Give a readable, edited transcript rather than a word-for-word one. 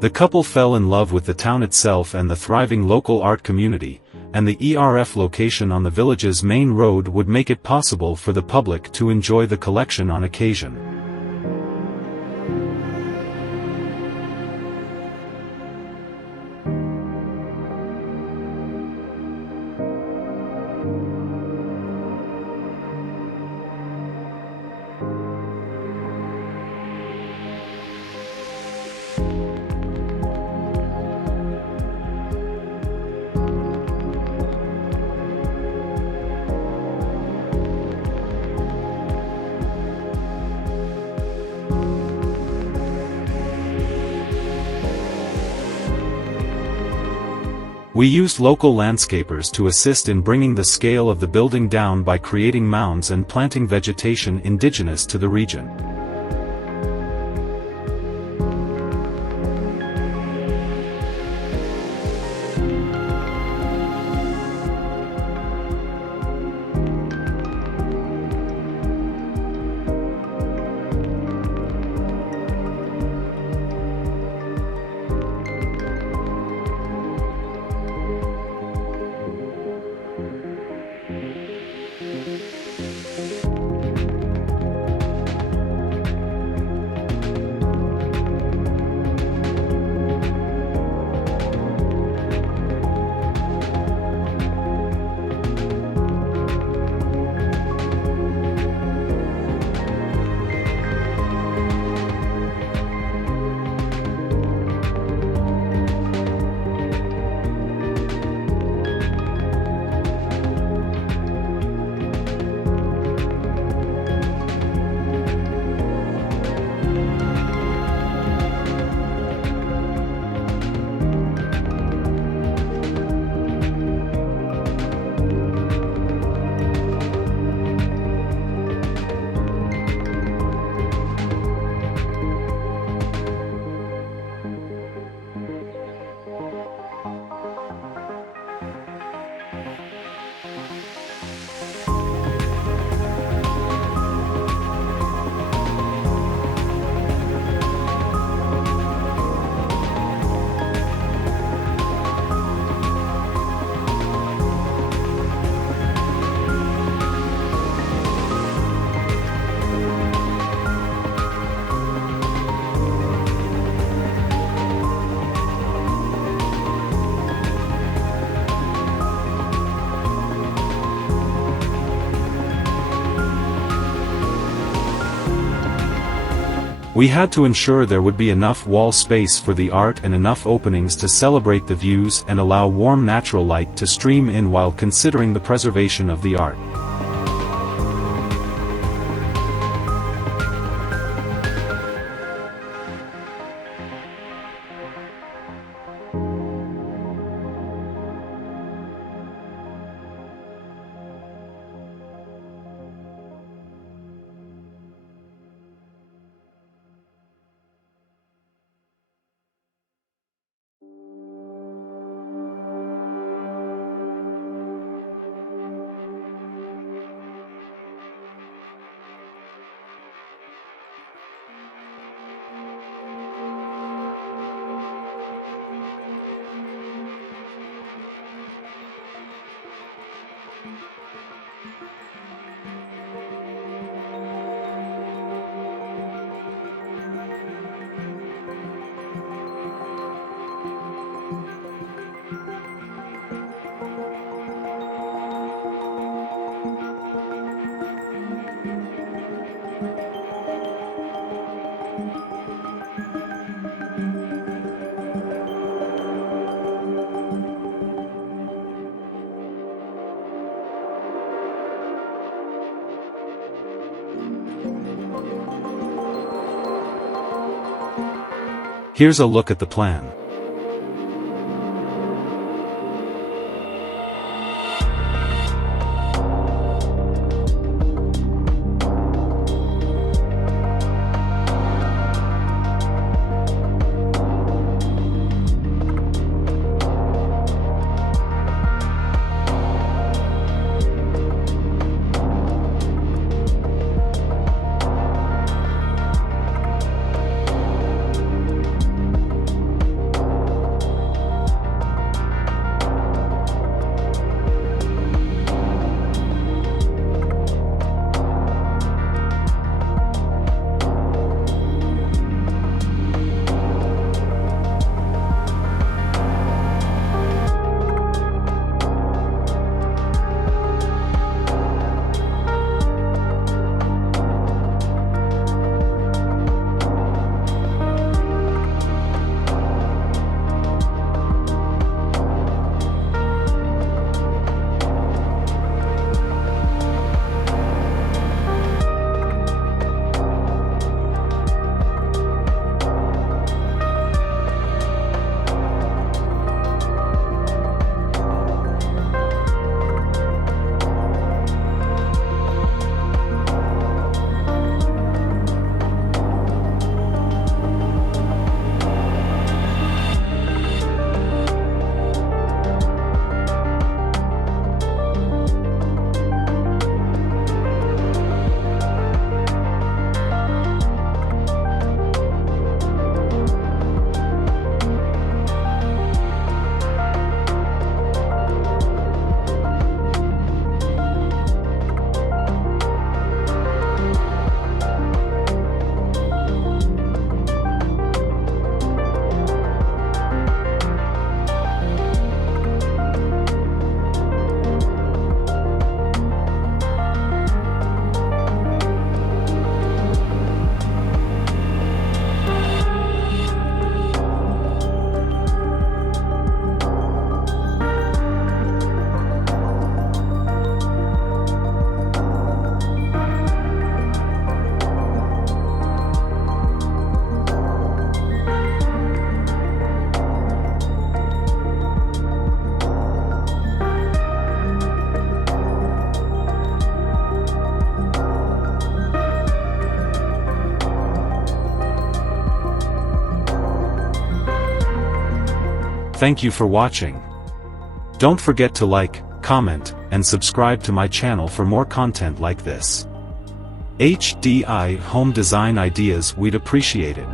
The couple fell in love with the town itself and the thriving local art community, and the ERF location on the village's main road would make it possible for the public to enjoy the collection on occasion. We used local landscapers to assist in bringing the scale of the building down by creating mounds and planting vegetation indigenous to the region. We had to ensure there would be enough wall space for the art and enough openings to celebrate the views and allow warm natural light to stream in while considering the preservation of the art. Here's a look at the plan. Thank you for watching. Don't forget to like, comment, and subscribe to my channel for more content like this. HDI Home Design Ideas, we'd appreciate it.